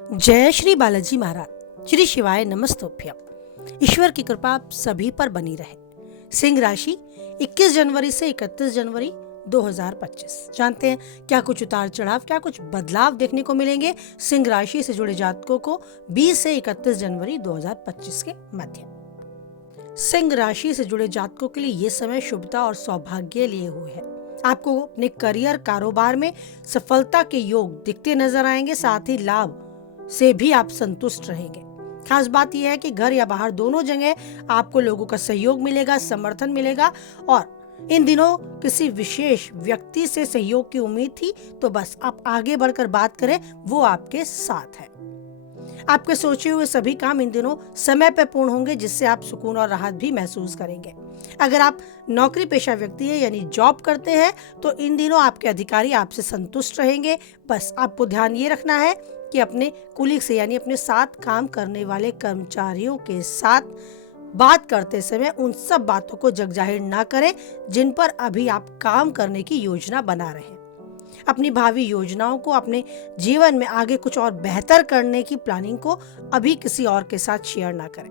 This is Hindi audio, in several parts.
जय श्री बालाजी महाराज। श्री शिवाय नमस्तोभ्यम। ईश्वर की कृपा आप सभी पर बनी रहे। सिंह राशि 21 जनवरी से 31 जनवरी 2025। जानते हैं क्या कुछ उतार चढ़ाव, क्या कुछ बदलाव देखने को मिलेंगे सिंह राशि से जुड़े जातकों को 20 से 31 जनवरी 2025 के मध्य। सिंह राशि से जुड़े जातकों के लिए ये समय शुभता और सौभाग्य लिए हुए है। आपको अपने करियर कारोबार में सफलता के योग दिखते नजर आएंगे। साथ ही लाभ से भी आप संतुष्ट रहेंगे। खास बात यह है कि घर या बाहर दोनों जगह आपको लोगों का सहयोग मिलेगा, समर्थन मिलेगा। और इन दिनों किसी विशेष व्यक्ति से सहयोग की उम्मीद थी तो बस आप आगे बढ़कर बात करें, वो आपके साथ है। आपके सोचे हुए सभी काम इन दिनों समय पर पूर्ण होंगे, जिससे आप सुकून और राहत भी महसूस करेंगे। अगर आप नौकरी पेशा व्यक्ति है यानी जॉब करते हैं तो इन दिनों आपके अधिकारी आपसे संतुष्ट रहेंगे। बस आपको ध्यान ये रखना है कि अपने कुलीग से यानी अपने साथ काम करने वाले कर्मचारियों के साथ बात करते समय उन सब बातों को जग जाहिर ना करें जिन पर अभी आप काम करने की योजना बना रहे हैं। अपनी भावी योजनाओं को, अपने जीवन में आगे कुछ और बेहतर करने की प्लानिंग को अभी किसी और के साथ शेयर ना करें।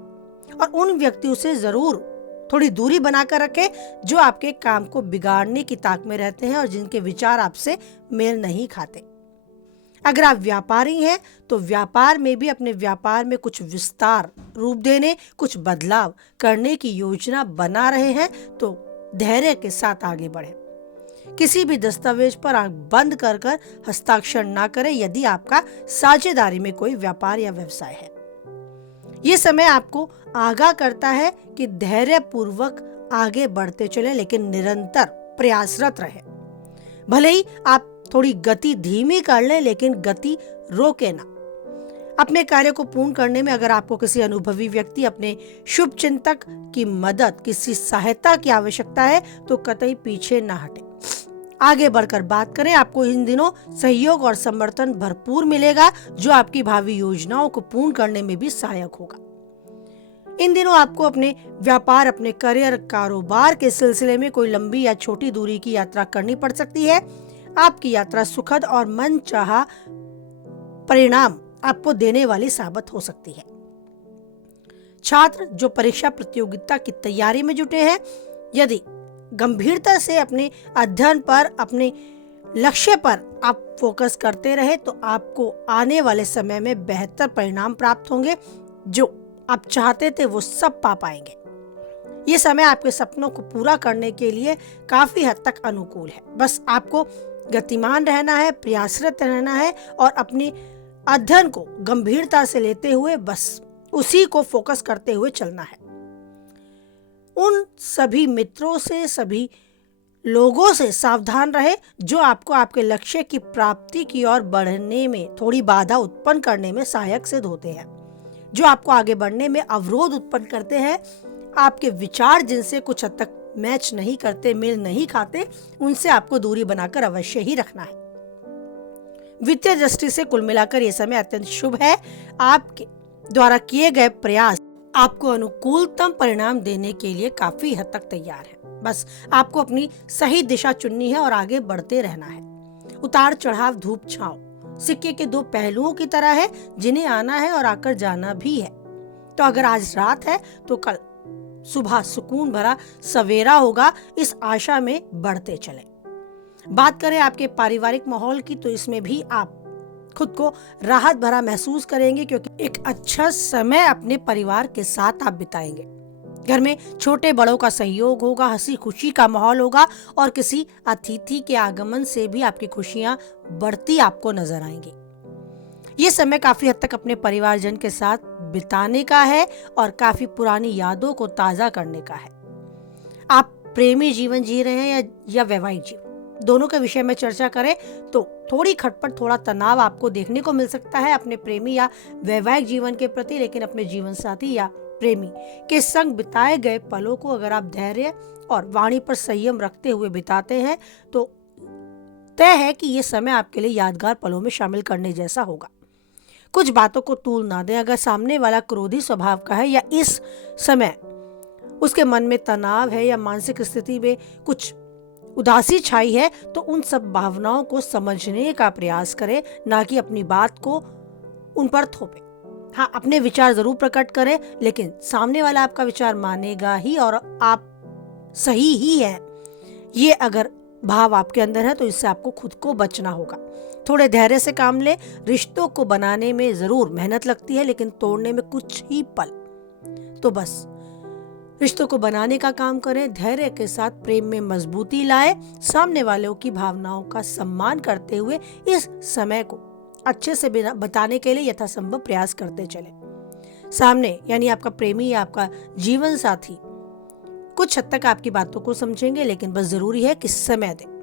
और उन व्यक्तियों से जरूर थोड़ी दूरी बनाकर रखें जो आपके काम को बिगाड़ने की ताक में रहते हैं और जिनके विचार आपसे मेल नहीं खाते। अगर आप व्यापारी हैं तो व्यापार में भी अपने व्यापार में कुछ विस्तार रूप देने, कुछ बदलाव करने की योजना बना रहे हैं तो धैर्य के साथ आगे बढ़ें। किसी भी दस्तावेज पर आंख बंद कर हस्ताक्षर ना करें यदि आपका साझेदारी में कोई व्यापार या व्यवसाय है। ये समय आपको आगाह करता है कि धैर्य पूर्वक आगे बढ़ते चले, लेकिन निरंतर प्रयासरत रहे। भले ही आप थोड़ी गति धीमी कर लें, लेकिन गति रोके ना। अपने कार्य को पूर्ण करने में अगर आपको किसी अनुभवी व्यक्ति, अपने शुभ चिंतक की मदद, किसी सहायता की आवश्यकता है तो कतई पीछे ना हटे, आगे बढ़कर बात करें। आपको इन दिनों सहयोग और समर्थन भरपूर मिलेगा जो आपकी भावी योजनाओं को पूर्ण करने में भी सहायक होगा। इन दिनों आपको अपने व्यापार, अपने करियर, कारोबार के सिलसिले में कोई लंबी या छोटी दूरी की यात्रा करनी पड़ सकती है। आपकी यात्रा सुखद और मनचाहा परिणाम आपको देने वाली साबित हो सकती है। छात्र जो परीक्षा प्रतियोगिता की तैयारी में जुटे हैं, यदि गंभीरता से अपने अध्ययन पर, अपने लक्ष्य पर आप फोकस करते रहे तो आपको आने वाले समय में बेहतर परिणाम प्राप्त होंगे। जो आप चाहते थे वो सब पा पाएंगे। ये समय आपके सपनों को पूरा करने के लिए काफी हद तक अनुकूल है। बस आपको गतिमान रहना है, प्रयासरत रहना है और अपने अध्ययन को गंभीरता से लेते हुए बस उसी को फोकस करते हुए चलना है। उन सभी मित्रों से, सभी लोगों से सावधान रहे जो आपको आपके लक्ष्य की प्राप्ति की ओर बढ़ने में थोड़ी बाधा उत्पन्न करने में सहायक सिद्ध होते हैं, जो आपको आगे बढ़ने में अवरोध उत्पन्न करते हैं। आपके विचार जिनसे कुछ हद तक मैच नहीं करते, मेल नहीं खाते, उनसे आपको दूरी बनाकर अवश्य ही रखना है। वित्तीय दृष्टि से कुल मिलाकर यह समय अत्यंत शुभ है। आपके द्वारा किए गए प्रयास आपको अनुकूलतम परिणाम देने के लिए काफी हद तक तैयार है। बस आपको अपनी सही दिशा चुननी है और आगे बढ़ते रहना है। उतार चढ़ाव, धूप छांव सिक्के के दो पहलुओं की तरह है, जिन्हें आना है और आकर जाना भी है। तो अगर आज रात है तो कल सुबह सुकून भरा सवेरा होगा, इस आशा में बढ़ते चले। बात करें आपके पारिवारिक माहौल की तो इसमें भी आप खुद को राहत भरा महसूस करेंगे, क्योंकि एक अच्छा समय अपने परिवार के साथ आप बिताएंगे। घर में छोटे बड़ों का सहयोग होगा, हंसी खुशी का माहौल होगा और किसी अतिथि के आगमन से भी आपकी खुशियां बढ़ती आपको नजर आएंगी। ये समय काफी हद तक अपने परिवारजन के साथ बिताने का है और काफी पुरानी यादों को ताजा करने का है। आप प्रेमी जीवन जी रहे हैं या वैवाहिक जीवन, दोनों के विषय में चर्चा करें तो थोड़ी खटपट, थोड़ा तनाव आपको देखने को मिल सकता है अपने प्रेमी या वैवाहिक जीवन के प्रति। लेकिन अपने जीवन साथी या प्रेमी के संग बिताए गए पलों को अगर आप धैर्य और वाणी पर संयम रखते हुए बिताते हैं तो तय है कि ये समय आपके लिए यादगार पलों में शामिल करने जैसा होगा। कुछ बातों को तूल ना दें। अगर सामने वाला क्रोधी स्वभाव का है या इस समय उसके मन में तनाव है या मानसिक स्थिति में कुछ उदासी छाई है तो उन सब भावनाओं को समझने का प्रयास करें, ना कि अपनी बात को उन पर थोपे। हाँ, अपने विचार जरूर प्रकट करें, लेकिन सामने वाला आपका विचार मानेगा ही और आप सही ही है, ये अगर भाव आपके अंदर है तो इससे आपको खुद को बचना होगा। थोड़े धैर्य से काम ले। रिश्तों को बनाने में जरूर मेहनत लगती है, लेकिन तोड़ने में कुछ ही पल। तो बस रिश्तों को बनाने का काम करें, धैर्य के साथ प्रेम में मजबूती लाए, सामने वालों की भावनाओं का सम्मान करते हुए इस समय को अच्छे से बताने के लिए यथासंभव प्रयास करते चले। सामने यानी आपका प्रेमी या आपका जीवन साथी कुछ हद तक आपकी बातों को समझेंगे, लेकिन बस जरूरी है कि समय दें।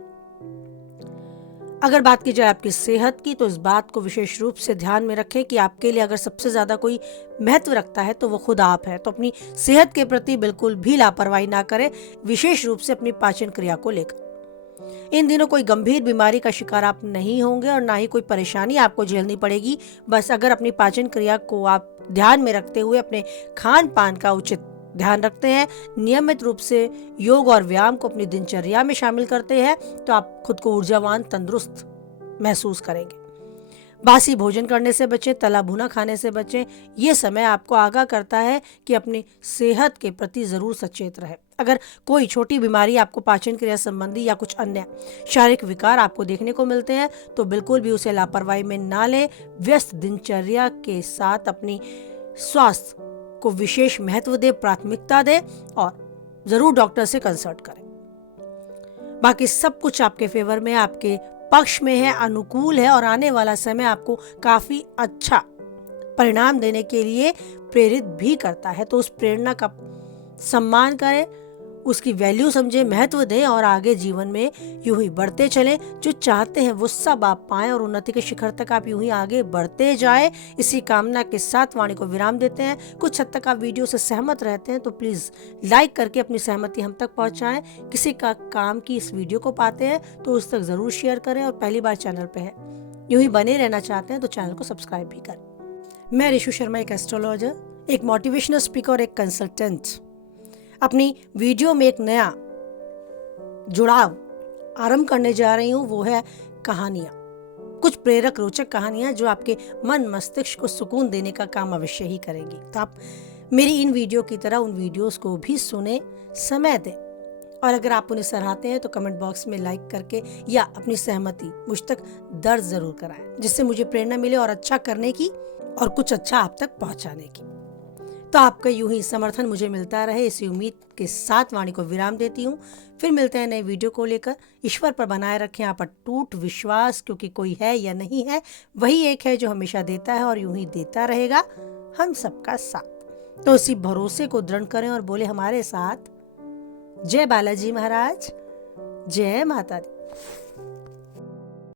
अगर बात की जाए आपकी सेहत की, तो इस बात को विशेष रूप से ध्यान में रखें कि आपके लिए अगर सबसे ज्यादा कोई महत्व रखता है तो वो खुद आप है। तो अपनी सेहत के प्रति बिल्कुल भी लापरवाही ना करें, विशेष रूप से अपनी पाचन क्रिया को लेकर। इन दिनों कोई गंभीर बीमारी का शिकार आप नहीं होंगे और ना ही कोई परेशानी आपको झेलनी पड़ेगी। बस अगर अपनी पाचन क्रिया को आप ध्यान में रखते हुए अपने खान पान का उचित ध्यान रखते हैं, नियमित रूप से योग और व्यायाम को अपनी दिनचर्या में शामिल करते हैं, तो आप खुद को ऊर्जावान, तंदुरुस्त महसूस करेंगे। बासी भोजन करने से बचें, तला भुना खाने से बचें। ये समय आपको आगाह करता है कि अपनी सेहत के प्रति जरूर सचेत रहे। अगर कोई छोटी बीमारी आपको पाचन क्रिया संबंधी या कुछ अन्य शारीरिक विकार आपको देखने को मिलते हैं, तो बिल्कुल भी उसे लापरवाही में ना लें। व्यस्त दिनचर्या के साथ अपनी स्वास्थ्य को विशेष महत्व दे, प्राथमिकता दे और जरूर डॉक्टर से कंसल्ट करें। बाकी सब कुछ आपके फेवर में, आपके पक्ष में है, अनुकूल है और आने वाला समय आपको काफी अच्छा परिणाम देने के लिए प्रेरित भी करता है। तो उस प्रेरणा का सम्मान करें, उसकी वैल्यू समझें, महत्व दें और आगे जीवन में यूं ही बढ़ते चलें। जो चाहते हैं वो सब आप पाएं और उन्नति के शिखर तक आप यूं ही आगे बढ़ते जाएं। इसी कामना के साथ वाणी को विराम देते हैं। कुछ हद तक आप वीडियो से सहमत रहते हैं तो प्लीज लाइक करके अपनी सहमति हम तक पहुंचाएं। किसी का काम की इस वीडियो को पाते हैं तो उस तक जरूर शेयर करें और पहली बार चैनल पे है, यूं ही बने रहना चाहते हैं तो चैनल को सब्सक्राइब भी करें। मैं ऋषु शर्मा, एक एस्ट्रोलॉजर, एक मोटिवेशनल स्पीकर और एक कंसल्टेंट, अपनी वीडियो में एक नया जुड़ाव आरंभ करने जा रही हूँ। वो है कहानियाँ, कुछ प्रेरक रोचक कहानियाँ जो आपके मन मस्तिष्क को सुकून देने का काम अवश्य ही करेंगी। तो आप मेरी इन वीडियो की तरह उन वीडियोस को भी सुने, समय दें और अगर आप उन्हें सराहते हैं तो कमेंट बॉक्स में लाइक करके या अपनी सहमति मुझ तक दर्ज जरूर कराएं, जिससे मुझे प्रेरणा मिले और अच्छा करने की और कुछ अच्छा आप तक पहुँचाने की। तो आपका यूं ही समर्थन मुझे मिलता रहे, इसी उम्मीद के साथ वाणी को विराम देती हूँ। फिर मिलते हैं नए वीडियो को लेकर। ईश्वर पर बनाए रखें आप अटूट विश्वास, क्योंकि कोई है या नहीं है, वही एक है जो हमेशा देता है और यूं ही देता रहेगा हम सबका साथ। तो इसी भरोसे को दृढ़ करें और बोले हमारे साथ, जय बालाजी महाराज, जय माता दी।